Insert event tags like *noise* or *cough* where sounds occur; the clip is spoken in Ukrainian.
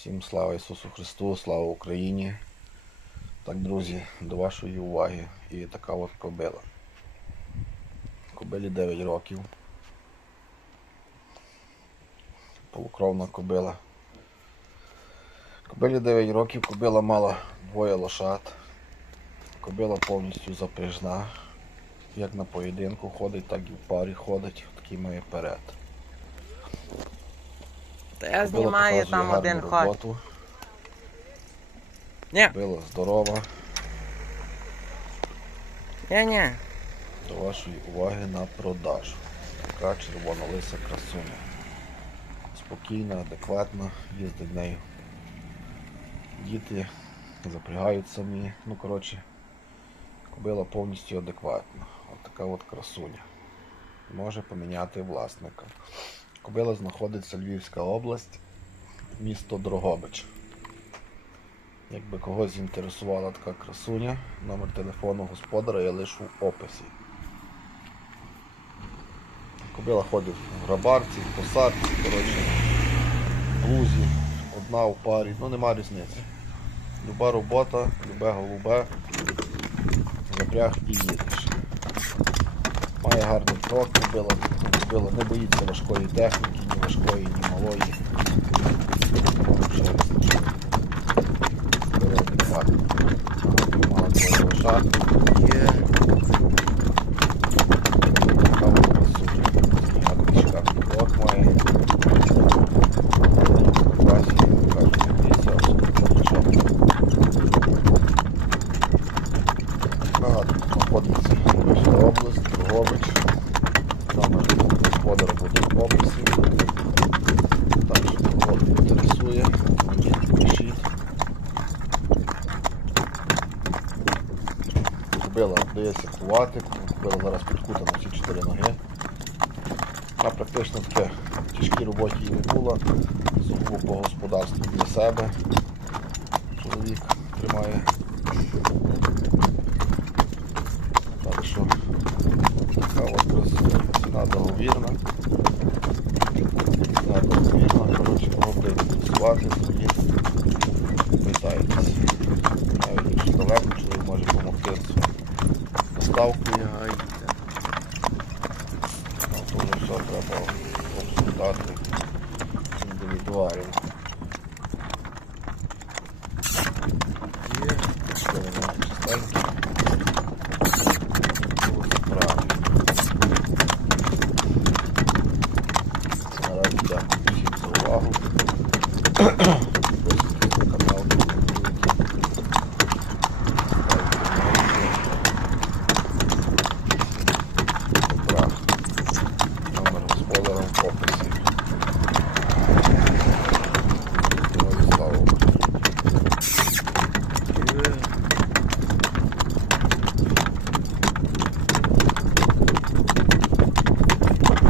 Всім слава Ісусу Христу, слава Україні. Так, друзі, до вашої уваги і така от кобила. Кобилі 9 років. Полукровна кобила. Кобилі 9 років, кобила мала двоє лошад. Кобила повністю запряжна. Як на поєдинку ходить, так і в парі ходить, такий має перед. Та я знімаю там один роботу. Ні, Кобила здорова. ні, ні. До вашої уваги на продажу. Така червонолиса красуня. Спокійна, адекватна, їздить нею. Діти запрягають самі. Ну, коротше, кобила повністю адекватна. От така от красуня. Може поміняти власника. Кобила знаходиться Львівська область, місто Дрогобич. Якби когось зінтересувала така красуня, номер телефону господара я лишу в описі. Кобила ходить в грабарці, в посадці, коротше, в одна в парі, ну нема різниці. Люба робота, любе голубе, запряг і їдеш. Гарний крок, кобила, кобила не боїться важкої техніки, ні важкої, ні малої. Мала. Є. Така от красуня. Гарний шикарний крок має. Класі, кажуть, дивіться, абсолютно нічого. Нагадую, знаходиться Львівська область, Дрогобич. Номер господара буде в описі. Так що кого інтересує, пишіть. Кобила вдається кувати, кобила зараз підкута на всі чотири ноги. Вона практично таке тяжкій роботі її не було. Зубу по господарству для себе. Чоловік тримає. Ціна договірна. Ціна договірна. Коротше, кого буде інтересувати, дзвоніть, питайтесь. Навіть якщо далеко, чоловік може допомогти з доставкою. Ну, то вже все треба обсуждати індивідуально. Є, що Uh-uh. *coughs* *coughs*